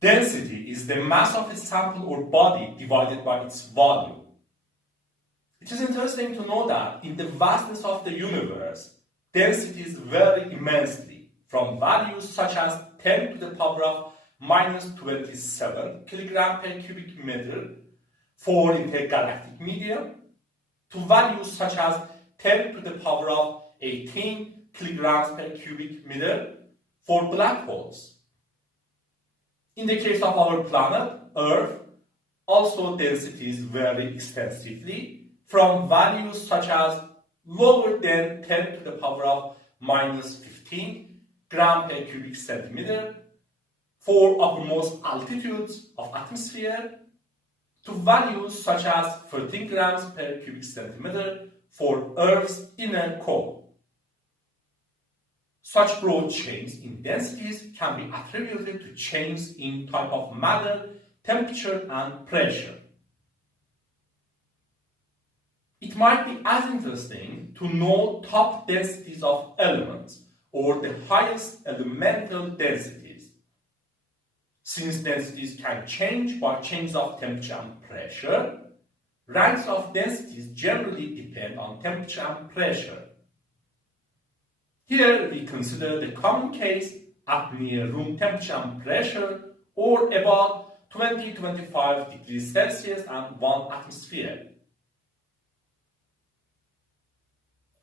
Density is the mass of a sample or body divided by its volume. It is interesting to know that in the vastness of the universe, densities vary immensely from values such as 10 to the power of minus 27 kilogram per cubic meter for intergalactic medium to values such as 10 to the power of 18 kilograms per cubic meter for black holes. In the case of our planet, Earth, also densities vary extensively from values such as lower than 10 to the power of minus 15 gram per cubic centimeter for uppermost altitudes of atmosphere to values such as 13 grams per cubic centimeter for Earth's inner core. Such broad changes in densities can be attributed to changes in type of matter, temperature, and pressure. It might be as interesting to know top densities of elements or the highest elemental densities. Since densities can change by changes of temperature and pressure, ranks of densities generally depend on temperature and pressure. Here we consider the common case at near room temperature and pressure or about 20-25 degrees Celsius and 1 atmosphere.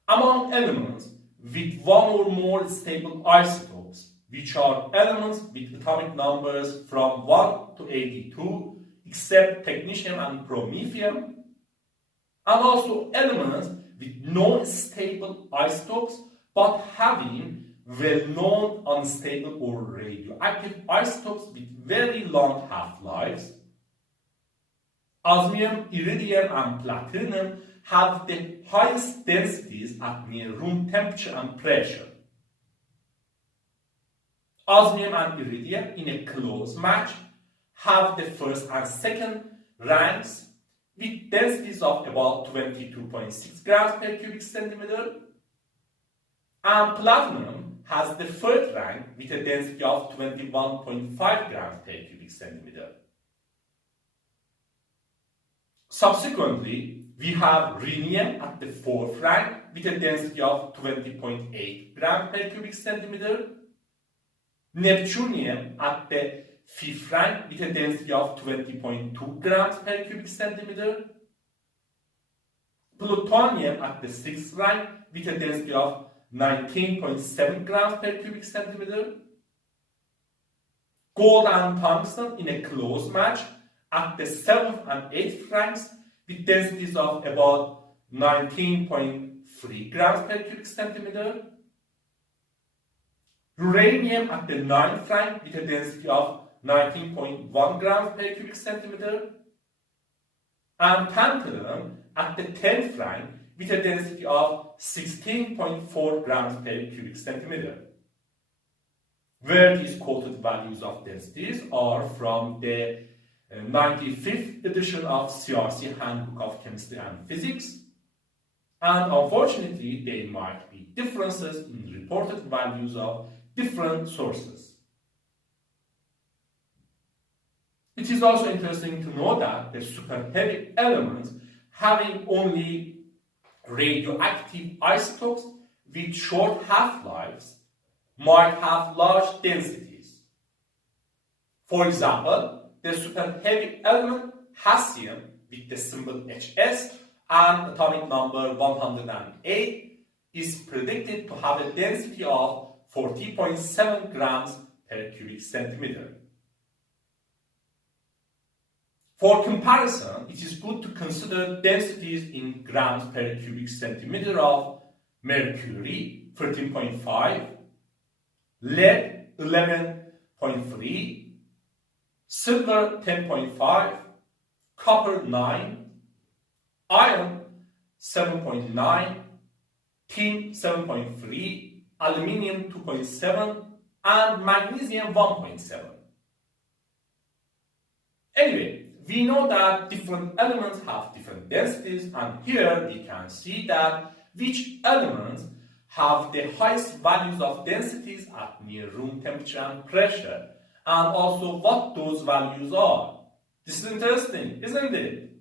Among elements with one or more stable isotopes, which are elements with atomic numbers from 1 to 82, except technetium and promethium, and also elements with non-stable isotopes but having well-known unstable or radioactive isotopes with very long half-lives. Osmium, iridium, and platinum have the highest densities at near room temperature and pressure. Osmium and iridium in a close match have the first and second ranks with densities of about 22.6 grams per cubic centimeter, and platinum has the third rank with a density of 21.5 grams per cubic centimeter. Subsequently, we have rhenium at the fourth rank with a density of 20.8 grams per cubic centimeter, neptunium at the fifth rank with a density of 20.2 grams per cubic centimeter, plutonium at the sixth rank with a density of 19.7 grams per cubic centimeter, gold and tungsten in a close match at the 7th and 8th ranks with densities of about 19.3 grams per cubic centimeter, uranium at the 9th rank with a density of 19.1 grams per cubic centimeter, and tantalum at the 10th rank with a density of 16.4 grams per cubic centimeter. Where these quoted values of densities are from the 95th edition of CRC Handbook of Chemistry and Physics, and unfortunately there might be differences in reported values of different sources. It is also interesting to know that the superheavy elements having only radioactive isotopes with short half-lives might have large densities. For example, the superheavy element hafnium with the symbol HS and atomic number 108 is predicted to have a density of 40.7 grams per cubic centimeter. For comparison, it is good to consider densities in grams per cubic centimeter of mercury 13.5, lead 11.3, silver 10.5, copper 9, iron 7.9, tin 7.3, aluminium 2.7, and magnesium 1.7. Anyway, we know that different elements have different densities, and here we can see that which elements have the highest values of densities at near room temperature and pressure, and also what those values are. This is interesting, isn't it?